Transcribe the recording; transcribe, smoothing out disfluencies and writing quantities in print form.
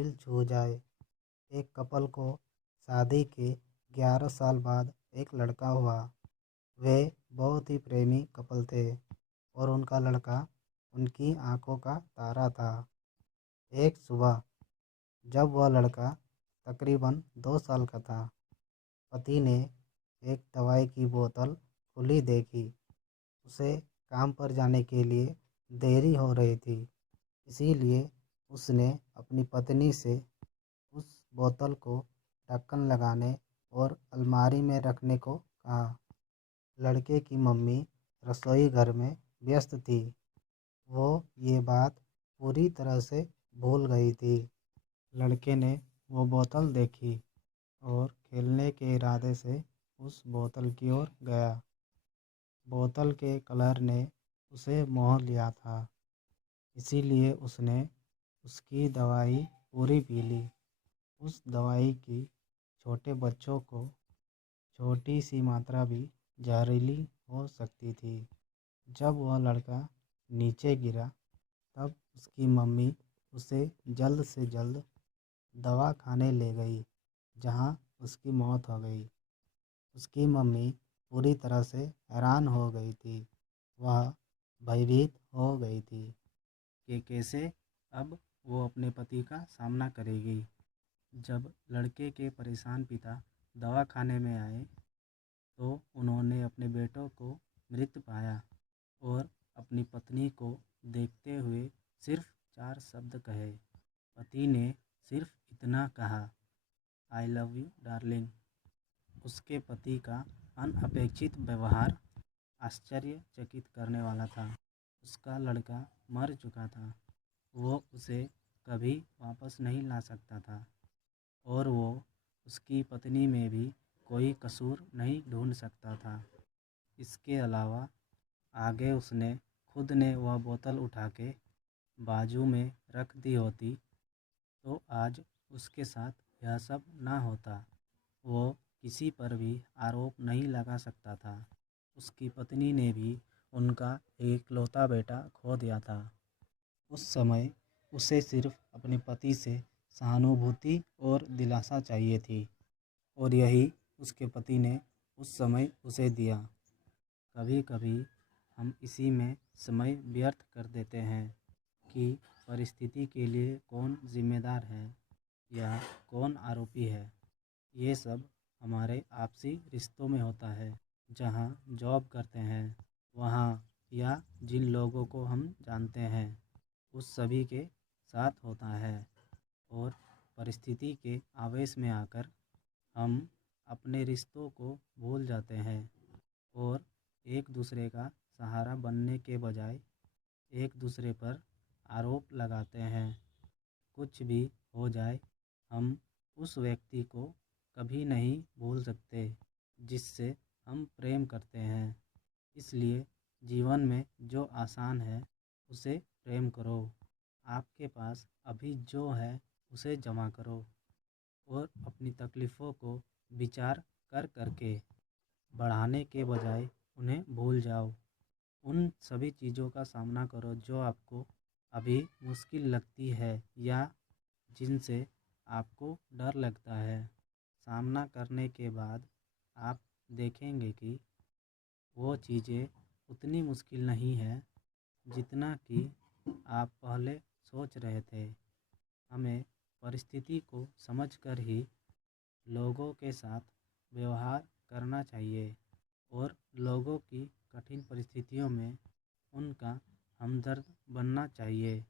दिल छू जाए। एक कपल को शादी के 11 साल बाद एक लड़का हुआ। वे बहुत ही प्रेमी कपल थे और उनका लड़का उनकी आंखों का तारा था। एक सुबह जब वह लड़का तकरीबन 2 साल का था, पति ने एक दवाई की बोतल खुली देखी। उसे काम पर जाने के लिए देरी हो रही थी, इसीलिए उसने अपनी पत्नी से उस बोतल को ढक्कन लगाने और अलमारी में रखने को कहा। लड़के की मम्मी रसोई घर में व्यस्त थी। वो ये बात पूरी तरह से भूल गई थी। लड़के ने वो बोतल देखी और खेलने के इरादे से उस बोतल की ओर गया। बोतल के कलर ने उसे मोह लिया था, इसीलिए उसने उसकी दवाई पूरी पी ली। उस दवाई की छोटे बच्चों को छोटी सी मात्रा भी जहरीली हो सकती थी। जब वह लड़का नीचे गिरा तब उसकी मम्मी उसे जल्द से जल्द दवा खाने ले गई, जहां उसकी मौत हो गई। उसकी मम्मी पूरी तरह से हैरान हो गई थी। वह भयभीत हो गई थी कि कैसे अब वो अपने पति का सामना करेगी। जब लड़के के परेशान पिता दवा खाने में आए तो उन्होंने अपने बेटों को मृत पाया और अपनी पत्नी को देखते हुए सिर्फ 4 शब्द कहे। पति ने सिर्फ इतना कहा, आई लव यू डार्लिंग। उसके पति का अनअपेक्षित व्यवहार आश्चर्यचकित करने वाला था। उसका लड़का मर चुका था, वो उसे कभी वापस नहीं ला सकता था और वो उसकी पत्नी में भी कोई कसूर नहीं ढूंढ सकता था। इसके अलावा आगे उसने खुद ने वह बोतल उठा के बाजू में रख दी होती तो आज उसके साथ यह सब ना होता। वो किसी पर भी आरोप नहीं लगा सकता था। उसकी पत्नी ने भी उनका एकलौता बेटा खो दिया था। उस समय उसे सिर्फ अपने पति से सहानुभूति और दिलासा चाहिए थी और यही उसके पति ने उस समय उसे दिया। कभी कभी हम इसी में समय व्यर्थ कर देते हैं कि परिस्थिति के लिए कौन जिम्मेदार है या कौन आरोपी है। ये सब हमारे आपसी रिश्तों में होता है, जहाँ जॉब करते हैं वहाँ, या जिन लोगों को हम जानते हैं उस सभी के साथ होता है। और परिस्थिति के आवेश में आकर हम अपने रिश्तों को भूल जाते हैं और एक दूसरे का सहारा बनने के बजाय एक दूसरे पर आरोप लगाते हैं। कुछ भी हो जाए, हम उस व्यक्ति को कभी नहीं भूल सकते जिससे हम प्रेम करते हैं। इसलिए जीवन में जो आसान है उसे प्रेम करो। आपके पास अभी जो है उसे जमा करो और अपनी तकलीफ़ों को विचार कर करके बढ़ाने के बजाय उन्हें भूल जाओ। उन सभी चीज़ों का सामना करो जो आपको अभी मुश्किल लगती है या जिनसे आपको डर लगता है। सामना करने के बाद आप देखेंगे कि वो चीज़ें उतनी मुश्किल नहीं है जितना कि आप पहले सोच रहे थे। हमें परिस्थिति को समझकर ही लोगों के साथ व्यवहार करना चाहिए और लोगों की कठिन परिस्थितियों में उनका हमदर्द बनना चाहिए।